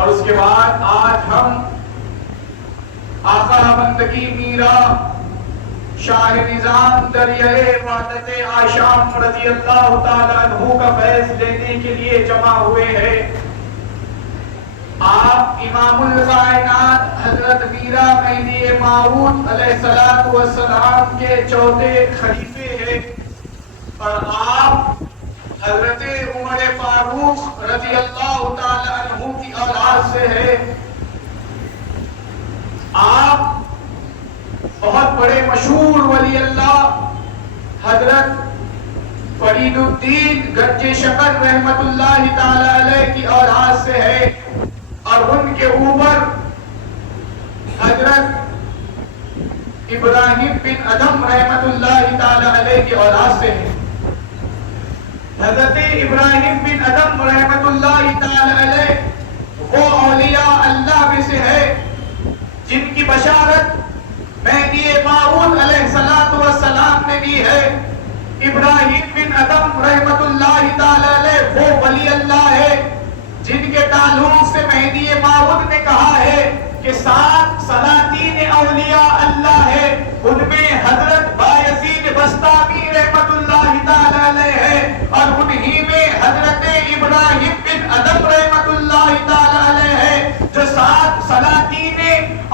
اور اس کے بعد آج ہم آقا بندگی میرا شاہ نظام دریائے وحدت آشام رضی اللہ تعالیٰ عنہ کا فیض لینے کے لیے جمع ہوئے ہیں۔ آپ امام الکائنات حضرت میرا مہدی موعود علیہ السلام کے چوتھے خلیفے ہیں، اور آپ حضرت عمر فاروق رضی اللہ تعالیٰ عنہ کی اولاد سے ہیں۔ آپ بہت بڑے مشہور ولی اللہ حضرت فرید الدین گنج شکر رحمت اللہ تعالی علیہ کی اولاد سے ہے، اور ان کے اوپر حضرت ابراہیم بن ادم رحمت اللہ تعالی علیہ کی اولاد سے ہے۔ حضرت ابراہیم بن ادم رحمت اللہ تعالی علیہ وہ اولیاء اللہ میں سے ہے جن کی بشارت مہدی موعود علیہ السلام نے دی ہے۔ ابراہیم بن ادم رحمت اللہ تعالی علیہ وہ ولی اللہ ہے جن کے تعلق سے مہدی موعود نے کہا ہے کہ 7 سلاطین اولیاء اللہ ہے، ان میں حضرت بایزید بسطامی رحمت اللہ تعالی علیہ ہے، اور انہی میں حضرت ابراہیم بن ادم رحمت اللہ تعالی علیہ ہے، جو 7 سلاطین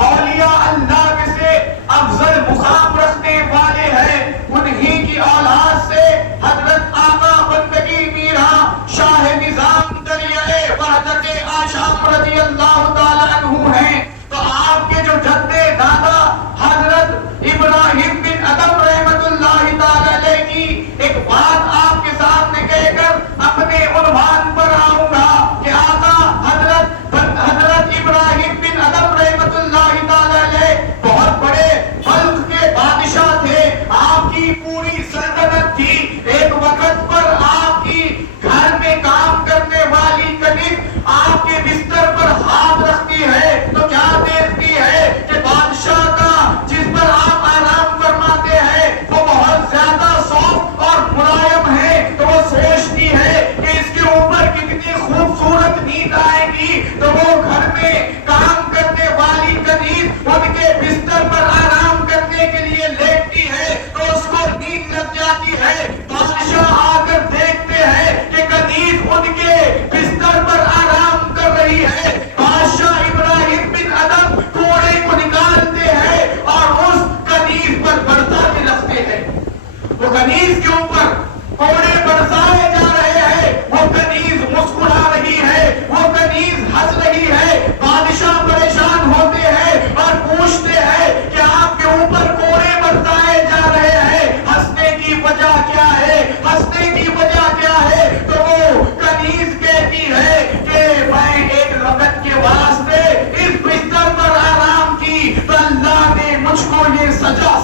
اولیاء اللہ میں سے افضل مقام رکھنے والے ہیں۔ انہی کی اولاد سے حضرت آقا بندگی میرا شاہ نظام دریائے وحدت آشام رضی اللہ تعالی عنہ ہیں۔ تو آپ کے جو جد دادا حضرت ابراہیم بن ادم رحمت اللہ تعالی علیہ کی ایک بات آپ کے سامنے کہہ کر اپنے عنوان پر آؤں گا کہ آقا حضرت ابراہیم بن ادم رحمت اللہ تعالی علیہ بہت بڑے ملک کے بادشاہ تھے، آپ کی پوری سلطنت تھی۔ ایک وقت پر آپ کی گھر میں کام کرنے والی کنیز آپ کے بستر پر ہاتھ رکھتی ہے تو کیا دیکھتی ہے کہ بادشاہ کا جس پر آپ آرام فرماتے ہیں وہ بہت زیادہ سافٹ اور ملائم ہے، تو وہ سوچتی ہے کہ اس کے اوپر کتنی خوبصورت نیند آئے گی، تو وہ گھر میں کام کرنے والی کنیز ان کے بستر پر آرام کرنے کے لیے لیٹتی ہے تو اس کو نیند لگ جاتی ہے۔ بادشاہ آ کر دیکھتے ہیں کہ کنیز ان کے بستر پر آرام کر رہی ہے۔ بادشاہ ابراہیم بن ادم کوڑے کو نکالتے ہیں اور اس کنیز پر برسانے لگتے ہیں۔ وہ کنیز کے اوپر کوڑے برسائے جا رہے ہیں، وہ کنیز مسکرا رہی ہے، وہ کنیز ہنس رہی ہے۔ بادشاہ پریشان ہوتے ہیں اور پوچھتے ہیں کہ آپ کے اوپر کوڑے برسائے جا رہے ہیں، ہنسنے کی وجہ کیا ہے؟ ہنسنے کی وجہ کیا ہے؟ تو وہ کنیز کہتی ہے کہ میں ایک وقت کے واسطے اس بستر پر آرام کی تو اللہ نے مجھ کو یہ سزا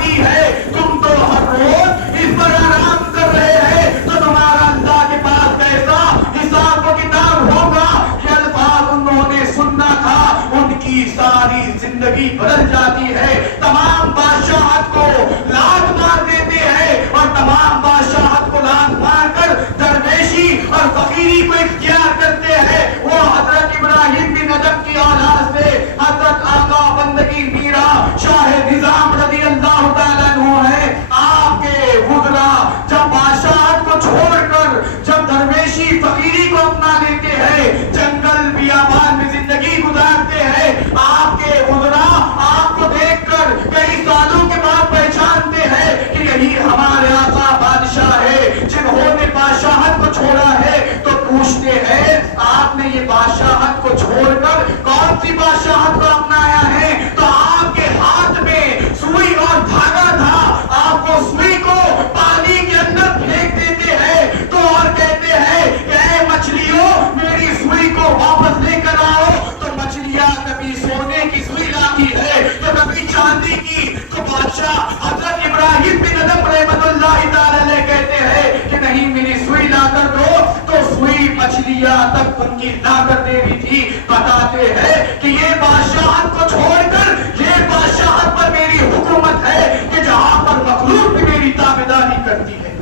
دی ہے۔ تم تو ہر روز اس پر آرام کر رہے ہیں تو تمہارا اللہ کے پاس کیسا حساب و کتاب ہوگا؟ یہ الفاظ انہوں نے سننا تھا، ان کی ساری زندگی بدل جاتی ہے۔ تمام بادشاہت کو لات مار دیتے ہیں اور تمام بادشاہت کو لات مار کر درویشی اور فقیری کو اختیار کرتے ہیں۔ وہ حضرت ابراہیم بن ادم کی اولاد سے حضرت آقا بندگی میرا شاہ نظام رضی اللہ تعالیٰ عنہ ہے۔ آپ کے وزراء جب بادشاہت کو چھوڑ کر جب درویشی فقیری کو اپنا لیتے ہیں، جنگل بیابان میں زندگی گزارتے ہیں، آپ کے وزراء آپ کو دیکھ کر کئی سالوں کے بعد پہچانتے ہیں کہ یہی ہمارے آقا بادشاہ ہے جنہوں نے بادشاہت کو چھوڑا ہے۔ تو پوچھتے ہیں آپ نے یہ بادشاہت کو چھوڑ کر کون سی بادشاہت کو اپنایا ہے؟ تو آپ کے ہاتھ میں سوئی اور دھاگا تھا، آپ کو سوئی کو پانی کے اندر پھینک دیتے ہیں تو اور کہتے ہیں کہ اے مچھلیوں میری سوئی کو واپس لے کر آؤ، تو مچھلیاں کبھی سونے کی سوئی لاتی ہے تو کبھی چاندی کی۔ تو بادشاہ حضرت ابراہیم بن ادم رحمت اللہ تعالی علیہ کہتے ہیں کہ نہیں میری سوئی لا کر دو، تو سوئی مچھلیاں تک ان کی لا کر دے رہی تھی۔ بتاتے ہیں کہ یہ بادشاہت کو چھوڑ کر یہ بادشاہت پر میری حکومت ہے کہ جہاں پر مخلوق بھی میری تابعداری کرتی ہے۔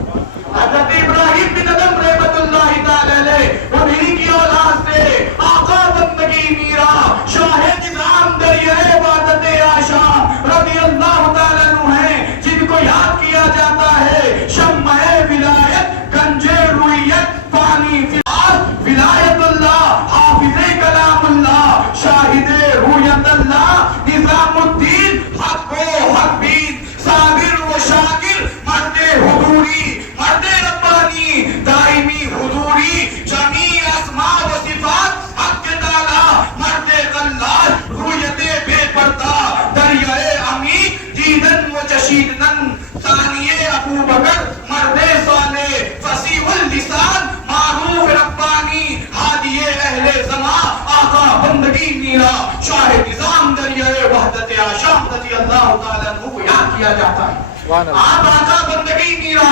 حضرت ابراہیم بن ادم رحمت اللہ تعالی علیہ انہی کی اولاد سے آقا آقا بندگی میرا شاہ نظام دریائے وحدت آشام رضی اللہ تعالیٰ عنہ کو یاد کیا جاتا ہے. آپ آقا بندگی میرا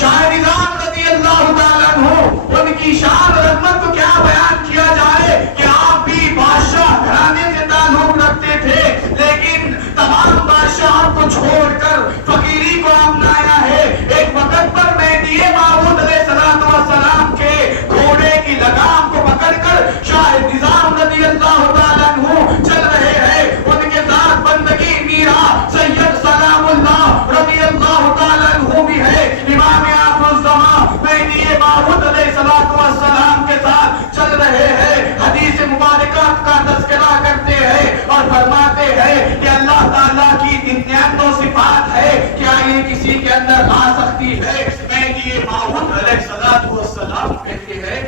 شاہ نظام رضی اللہ تعالیٰ عنہ ان کی شان اور عظمت کو کیا بیان کیا جائے کہ آپ بھی بادشاہ گھرانے سے تعلق رکھتے تھے لیکن تمام بادشاہوں کو چھوڑ کر فقیری کو اپنایا ہے. ایک وقت پر مہدی موعود علیہ السلام کے گھوڑے کی لگام کو پکڑ کر شاہ نظام رضی اللہ تعالیٰ عنہ چل رہے ہیں. ان کے ساتھ بندگی میرا سید سلام اللہ رضی اللہ تعالیٰ عنہ بھی ہے. امام آخر الزمان مہدی موعود علیہ السلام کے ساتھ چل رہے ہیں. حدیث مبارکات کا تذکرہ کرتے ہیں اور فرماتے ہیں کہ اللہ تعالیٰ کی 99 صفات ہے, کیا یہ کسی کے اندر آ سکتی ہے؟ مہدی موعود علیہ السلام کہتے ہیں,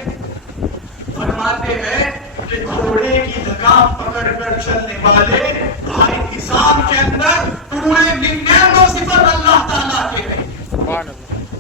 فرماتے ہیں کہ گھوڑے کی لگام پکڑ کر چلنے والے بھائی نظام کے اندر پورے 99 صفت اللہ تعالیٰ کے ہیں.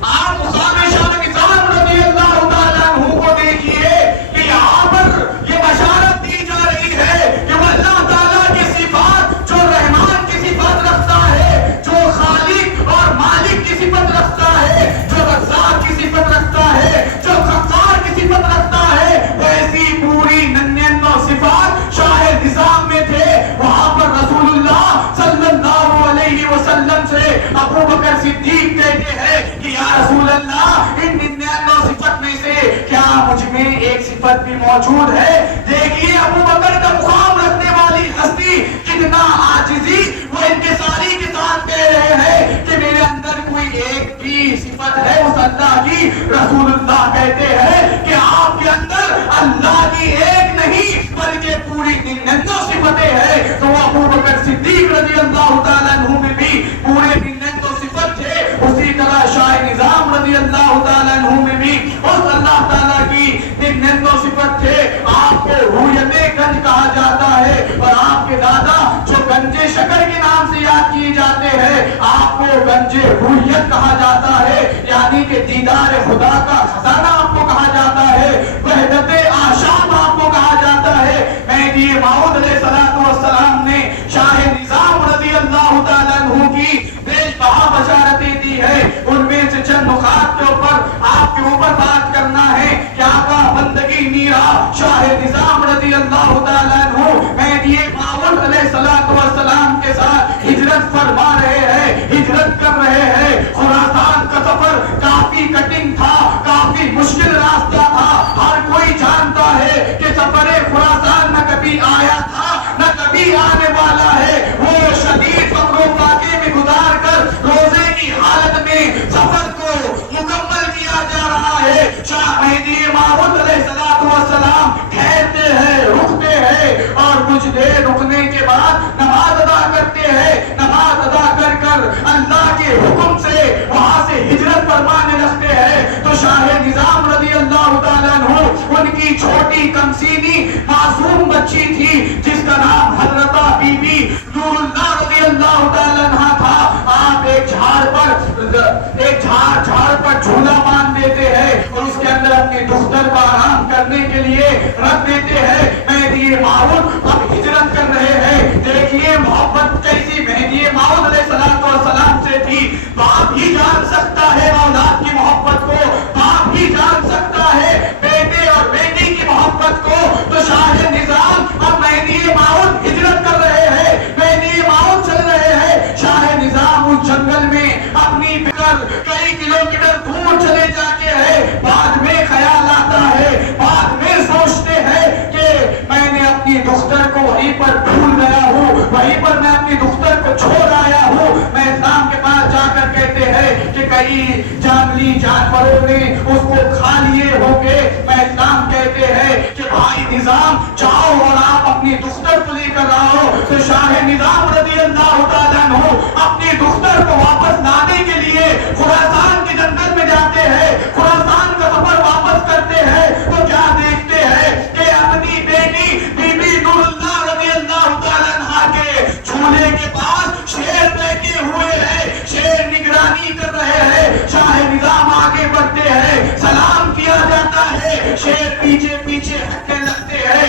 آپ مقام شاہ نظام رضی اللہ تعالیٰ عنہ کو دیکھیے کہ یہاں پر یہ بشارت دی جا رہی ہے کہ وہ اللہ تعالیٰ کی صفات, جو رحمان کی صفت رکھتا ہے, جو خالق اور مالک کی صفت رکھتا ہے, جو رزاق کی صفت رکھتا ہے, جو غفار کی صفت رکھتا ہے, ویسی پوری 99 صفات شاہ نظام میں تھے. وہاں پر رسول اللہ صلی اللہ علیہ وسلم سے ابو بکر صدیق کہتے ہیں کہ یا رسول اللہ ان 99 صفت میں سے کیا مجھ میں ایک صفت بھی موجود ہے؟ دیکھیے ابو بکر کا مقام رکھنے والی ہستی کتنا عاجزی وہ انکساری کے ساتھ کہہ رہے ہیں کہ میرے اندر کوئی ایک بھی صفت ہے اس اللہ کی. رسول اللہ کہتے ہیں کہ آپ کے اندر اللہ کی ایک نہیں بلکہ پوری 99 صفتیں ہیں. تو ابو بکر صدیق رضی اللہ تعالیٰ عنہ میں بھی پورے 99 صفت تھے. اسی طرح شاہ نظام رضی اللہ تعالیٰ عنہ میں بھی اس اللہ تعالیٰ کی 99 صفت تھے. آپ کو رویت گنج کہا جاتا ہے اور آپ کے دادا جو گنج شکر کے نام سے یاد کیے جاتے ہیں آپ کو گنج رویت کہا جاتا ہے, یعنی کہ دیدار خدا کا خزانہ آپ کو کہا جاتا ہے, وحدت آشام آپ کو کہا جاتا ہے. مہدی موعود علیہ السلام نے شاہ نظام رضی اللہ تعالیٰ عنہ کی بیش بہا بشارتیں دی ہے. ان میں سے چند نکات کے اوپر آپ کے اوپر بات کرنا ہے کہ آقا بندگی میرا شاہ نظام رضی اللہ تعالیٰ عنہ مہدی موعود علیہ السلام کے ساتھ ہجرت فرما رہے ہیں, ہجرت کر رہے ہیں. خراسان کا سفر کافی کٹنگ تھا, کافی مشکل راستہ تھا. ہر کوئی جانتا ہے کہ سفر خراسان نہ کبھی آیا تھا نہ کبھی آنے والا ہے. وہ شدید فقر و فاقے میں گزار کر روزے کی حالت میں سفر کو مکمل کیا جا رہا ہے. شاہ مہدی موعود علیہ السلام ٹھہرتے ہیں, رکتے ہیں اور کچھ دیر رکنے کے بعد نماز ادا کرتے ہیں. نماز ادا کر کر اللہ کے حکم سے وہاں سے ہجرت فرمانے لگتے ہیں. تو شاہ نظام رضی اللہ تعالیٰ عنہ ان کی چھوٹی کمسینی معصوم بچی تھی جس کا نام حضرت بی بی نور اللہ رضی اللہ تعالیٰ عنہ تھا. آپ ایک جھاڑ پر جھولا باندھ دیتے ہیں اور اس کے اندر اپنے دختر کو آرام کرنے کے لیے رکھ دیتے ہیں. مہدی موعود اب ہجرت کر رہے ہیں. دیکھیے محبت کیسی مہدی موعود علیہ السلام سے تھی. باپ ہی جان سکتا ہے اولاد کی محبت کو, باپ ہی جان سکتا ہے بیٹے اور بیٹی کی محبت کو. تو شاہ نظام اب مہدی موعود ہجرت کر رہے ہیں, مہدی موعود چل رہے ہیں. شاہ نظام اس جنگل میں اپنی فکر کئی کلومیٹر دور چلے جاتے ہیں. بعد میں خیال آتا ہے, بعد میں سوچتے ہیں کہ میں نے اپنی دختر کو وہیں پر بھول گیا ہوں, وہیں پر میں اپنی دختر کو چھوڑ آیا ہوں. میں اسلام کے پاس جا کر کہتے ہیں کہ کئی جنگلی جانوروں نے اس کو کھا لیے ہوں گے. میں اسلام کہتے ہیں کہ بھائی نظام جاؤ اور آپ اپنی دختر کو لے کر آؤ. تو شاہ نظام رضی اللہ تعالیٰ عنہ اپنی دختر کو واپس لانے کے لیے خراسان کے جنگل میں جاتے ہیں. خراسان کا سفر واپس کرتے ہیں تو کیا دیکھتے ہیں کہ اپنی بیٹی بی بی نور اللہ رضی اللہ تعالیٰ عنہ کے جھولے کے پاس شیر بیٹھے ہوئے ہیں, شیر نگرانی کر رہے ہیں. شاہ نظام آگے بڑھتے ہیں, سلام کیا جاتا ہے, شیر پیچھے پیچھے ہٹنے لگتے ہیں.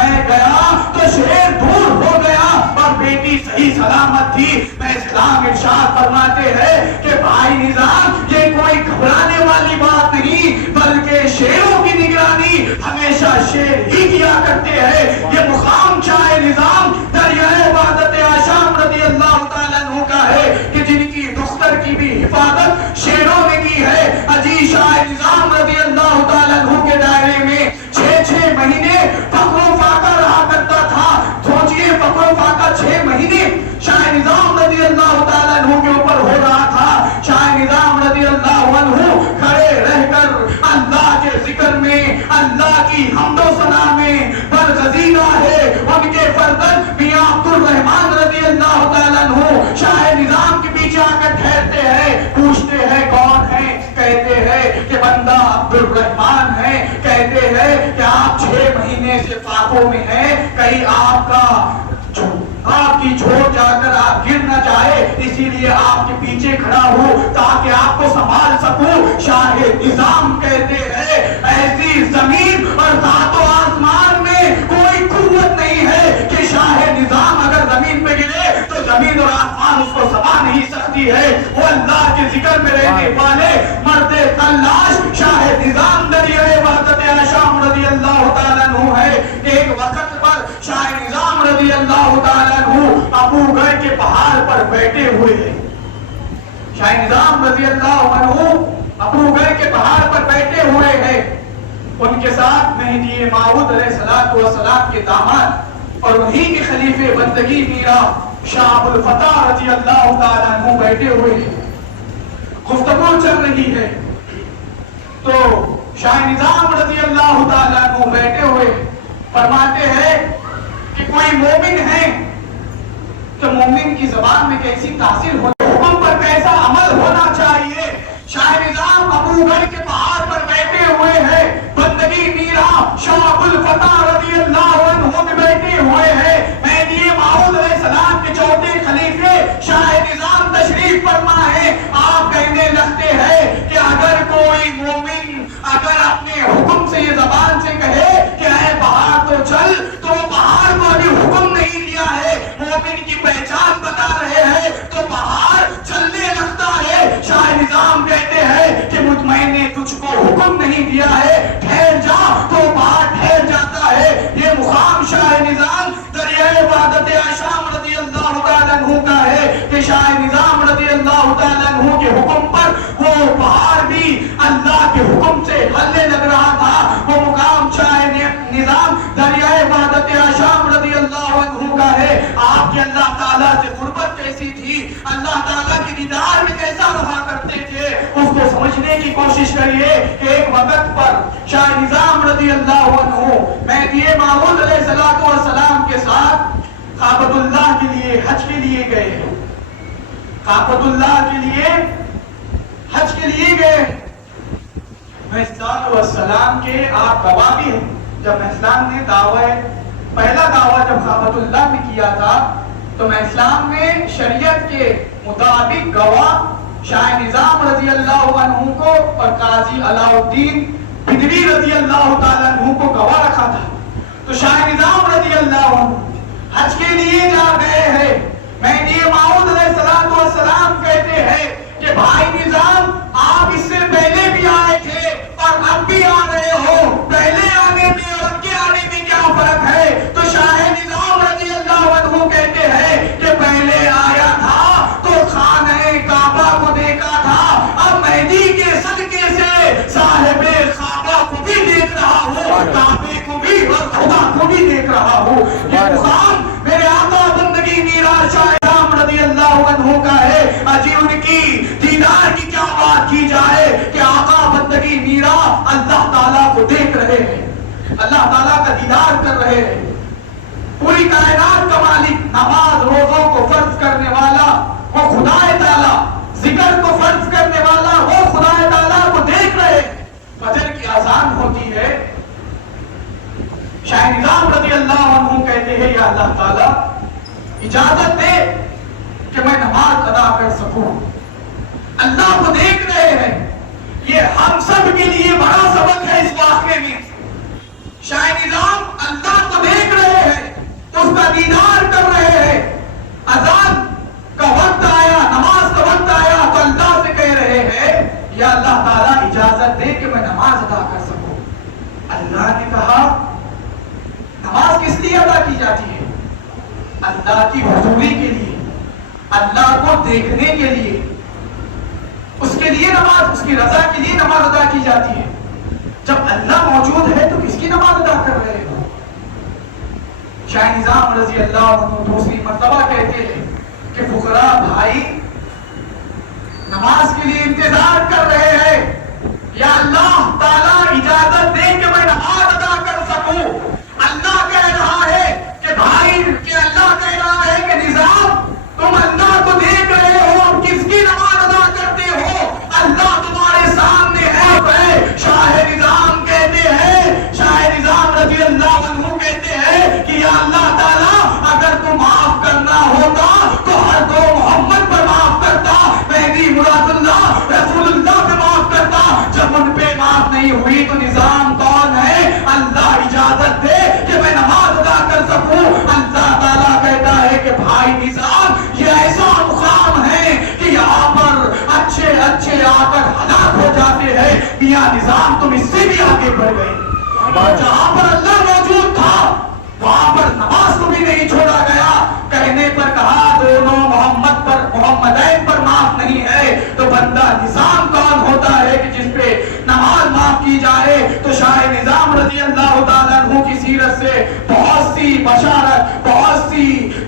میں گیا تو شیر دور ہو گیا اور بیٹی صحیح سلامت تھی. میں اسلام ارشاد فرماتے ہیں کہ بھائی نظام یہ کوئی گھبرانے والی بات نہیں بلکہ شیروں کی نگرانی ہمیشہ شیر ہی کیا کرتے ہیں. یہ مقام شاہ نظام دریائے عبادت آشام رضی اللہ تعالیٰ عنہ کا ہے کہ جن کی دختر کی بھی حفاظت شیروں نے کی ہے. عزیز شاہ نظام رضی اللہ تعالیٰ عنہ کے دائرے میں 6 مہینے فقر و فاقہ رہا کرتا تھا. سوچئے فقر و فاقہ 6 مہینے شاہ نظام رضی اللہ تعالیٰ عنہ کے اوپر ہو رہا تھا. شاہ نظام رضی اللہ عنہ کھڑے رہ کر اللہ کے ذکر میں اللہ کی حمد و ثنا میں برگزیدہ ہے. ان کے فرزند میاں عبد الرحمان رضی اللہ تعالیٰ عنہ شاہ نظام کے پیچھے آ کر ٹھہرتے ہیں. پوچھتے ہیں کون ہیں؟ کہتے ہیں کہ بندہ عبد الرحمان ہے. کہتے ہیں کہ آپ 6 مہینے سے فاقوں میں ہیں, کہیں آپ کی جھوٹ جا کر آپ گر نہ جائے, اسی لیے آپ کے پیچھے کھڑا ہوں تاکہ آپ کو سنبھال سکوں. شاہ نظام کہتے ہیں ایسی زمین اور ذات و آسمان میں کوئی قوت نہیں ہے کہ شاہ نظام اگر زمین پہ گرے تو زمین اور آسمان اس کو سبا نہیں سکتی ہے. وہ اللہ کے ذکر میں رہنے والے مرد تلاش شاہ نظام دریائے وحدت آشام رضی اللہ تعالیٰ عنہ ہے. ایک وقت پر شاہ نظام رضی اللہ تعالیٰ عنہ ابو گر کے پہاڑ پر بیٹھے ہوئے ہیں. شاہ نظام رضی اللہ عنہ ابو گر کے پہاڑ پر بیٹھے ہوئے ہیں. ان کے ساتھ مہدی موعود علیہ السلام کے داماد اور وہیں کے خلیفہ بندگی میرا شاہ ابو الفتح رضی اللہ تعالیٰ عنہ بیٹھے ہوئے ہیں. گفتگو چل رہی ہے تو شاہ نظام رضی اللہ تعالیٰ عنہ بیٹھے ہوئے فرماتے ہیں کہ کوئی مومن ہے تو مومن کی زبان میں کیسی تاثیر ہوتی ہے, حکم پر کیسا عمل ہونا چاہیے. شاہ نظام ابو گر کے پہاڑ پر بیٹھے ہوئے ہیں, بندگی میرا شاہ ابو الفتح رضی اللہ عنہ میں بیٹھے ہوئے ہیں. مہدی موعود علیہ السلام کے چوتھے خلیفے شاہ نظام تشریف فرما ہے. آپ کہنے لگتے ہیں کہ اگر کوئی مومن اگر اپنے حکم سے یہ زبان سے کہے کہ اے پہاڑ تو چل, تو وہ پہاڑ کو ابھی حکم نہیں دیا ہے, مومن کی پہچان بتا رہے ہیں تو پہاڑ چلنے لگتا ہے. شاہ نظام کہتے ہیں کہ میں نے تجھ کو حکم نہیں دیا ہے, ٹھہر جا, تو پہاڑ ٹھہر جاتا ہے. یہ مقام شاہ نظام دریائے عبادت آشام رضی اللہ تعالیٰ عنہ کا ہے کہ شاہ نظام رضی اللہ تعالیٰ عنہ کے حکم پر وہ پہاڑ بھی اللہ کے حکم سے ہلنے لگ رہا تھا. وہ مقام شاہ نظام دریائے عبادت آشام رضی اللہ عنہ کا ہے. آپ کی اللہ تعالیٰ سے قربت کیسی تھی, اللہ تعالیٰ کی دیدار میں کیسا رہا کرتے تھے, اس کو سمجھنے کی کوشش کریے. ایک وقت پر شاہ نظام رضی اللہ عنہ مہدی موعود علیہ السلام کے ساتھ کعبۃ اللہ کے لیے حج کے لیے گئے. کعبۃ اللہ کے لیے حج کے لیے گئے. مہدی السلام کے آپ گواہ بھی ہیں. جب اسلام نے پہلا دعویٰ جب کعبۃ اللہ میں کیا تھا تو اسلام میں شریعت کے مطابق گواہ شاہ نظام رضی اللہ عنہ کو اور قاضی علاء الدین بدوی رضی اللہ تعالیٰ عنہ کو گواہ رکھا تھا. تو شاہ نظام رضی اللہ عنہ حج کے لیے جا گئے ہیں. مہدی موعود علیہ السلام کہتے ہیں کہ بھائی نظام آپ اس سے پہلے بھی آئے تھے اور اب بھی آ رہے ہو, پہلے آنے میں اور اب کے آنے میں کیا فرق ہے؟ تو شاہ نظام رضی اللہ عنہ کہتے ہیں کہ پہلے آیا تھا تو خانہ کعبہ کو دیکھا تھا, اب مہدی کے صدقے سے صاحب کعبہ کو بھی دیکھ رہا ہوں, کعبے کو بھی اور خدا کو بھی دیکھ رہا ہوں. یہ مقام میرے آقا بندگی میرا شاہ نظام رضی اللہ عنہ کا ہے. اجی ان کی دیدار کی کیا بات کی جائے کہ آقا بندگی میرا اللہ تعالیٰ کو دیکھ رہے ہیں, اللہ تعالیٰ کا دیدار کر رہے ہیں. پوری کائنات کا مالک, نماز روزوں کو فرض کرنے والا وہ خدا تعالیٰ, ذکر کو فرض کرنے والا وہ خدا تعالیٰ کو دیکھ رہے. فجر کی اذان ہوتی ہے, شاہ نظام رضی اللہ عنہ کہتے ہیں یا اللہ تعالیٰ اجازت دے کہ میں نماز ادا کر سکوں. اللہ کو دیکھ رہے ہیں. یہ ہم سب کے لیے بڑا سبق ہے اس واقعے میں. شاہ نظام اللہ کو دیکھ اللہ نے کہا نماز کس لیے ادا کی جاتی ہے؟ اللہ کی حضوری کے لیے، اللہ کو دیکھنے کے لیے، اس کے لیے نماز، اس کی رضا کے لیے نماز ادا کی جاتی ہے۔ جب اللہ موجود ہے تو کس کی نماز ادا کر رہے ہو؟ شاہ نظام رضی اللہ عنہ دوسری مرتبہ کہتے ہیں کہ فقراء بھائی نماز کے لیے انتظار کر رہے ہیں، یا اللہ تعالیٰ اجازت دے کہ میں نماز ادا کر سکوں۔ اللہ کہہ رہا ہے کہ بھائی، کہ اللہ کہہ رہا ہے کہ نظام تم اللہ کو دیکھ رہے ہو، کس کی نماز ادا کرتے ہو؟ اللہ تمہارے سامنے ہے۔ شاہ نظام کہتے ہیں، شاہ نظام رضی اللہ عنہ کہتے ہیں کہ یا اللہ تعالیٰ اگر تو معاف کرنا ہوتا تو ہر دو محمد پر معاف کرتا، مہدی مراد اللہ رسول اللہ پہ معاف کرتا۔ جب ان پہ معاف نہیں ہوئی تو نظام کون ہے؟ اللہ اجازت دے کہ میں نماز ادا کر سکوں۔ اللہ تعالیٰ کہتا ہے کہ بھائی نظام، یہ ایسا مقام ہے کہ یہاں پر اچھے اچھے آ کر ہلاک ہو جاتے ہیں۔ میاں نظام تم اس سے بھی آگے بڑھ گئے، جہاں پر اللہ موجود تھا وہاں پر نماز کو بھی نہیں چھوڑا گیا۔ کہنے پر کہا دونوں محمد پر، محمدین پر معاف نہیں ہے تو بندہ نظام کون ہوتا ہے کہ جس پہ نماز معاف کی جائے؟ تو شاہ نظام رضی اللہ تعالیٰ عنہ کی سیرت سے بہت سی بشارت، بہت سی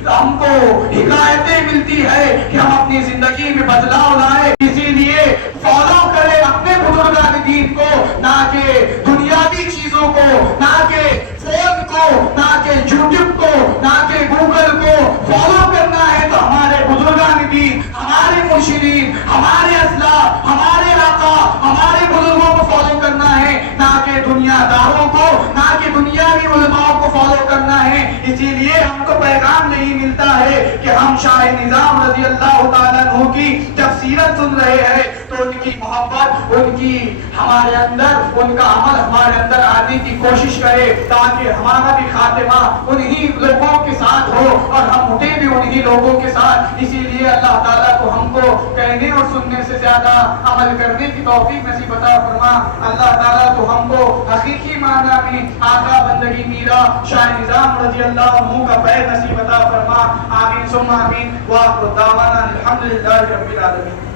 ہم کو حکایتیں ملتی ہے کہ ہم اپنی زندگی میں بدلاؤ لائے۔ اسی لیے فالو کرے اپنے بزرگان دین کو، نہ کہ دنیاوی چیزوں کو، نہ کہ فون کو، نہ کہ یوٹیوب کو، نہ کہ گوگل کو۔ فالو کرنا ہے تو ہمارے بزرگان دین، ہمارے مرشدین، ہمارے اسلاف، ہمارے آقا، ہمارے بزرگوں کو فالو کرنا ہے، نہ کہ دنیا داروں کو، نہ کہ دنیاوی علماء کو فالو کرنا ہے۔ اسی لیے ہم کو پیغام یہی ملتا ہے کہ ہم شاہ نظام رضی اللہ تعالیٰ عنہ کی جب سیرت سن رہے ہیں تو ان کی محبت، ان کی ہمارے اندر، ان کا عمل ہمارے اندر آنے کی کوشش کرے تاکہ ہمارا بھی خاتمہ انہی لوگوں کے ساتھ ہو اور ہم اٹھے بھی انہی لوگوں کے ساتھ۔ اسی لیے اللہ تعالیٰ کو ہم کو کہنے اور سننے سے زیادہ عمل کرنے کی توفیق نصیب عطا فرما۔ اللہ تعالیٰ کو ہم کو حقیقی معنی میں آقا بندگی میرا شاہ نظام رضی اللہ عنہ کا فیض نصیب عطا فرما۔ آمین ثم آمین۔ وآخر دعوانا الحمدللہ رب العالمین۔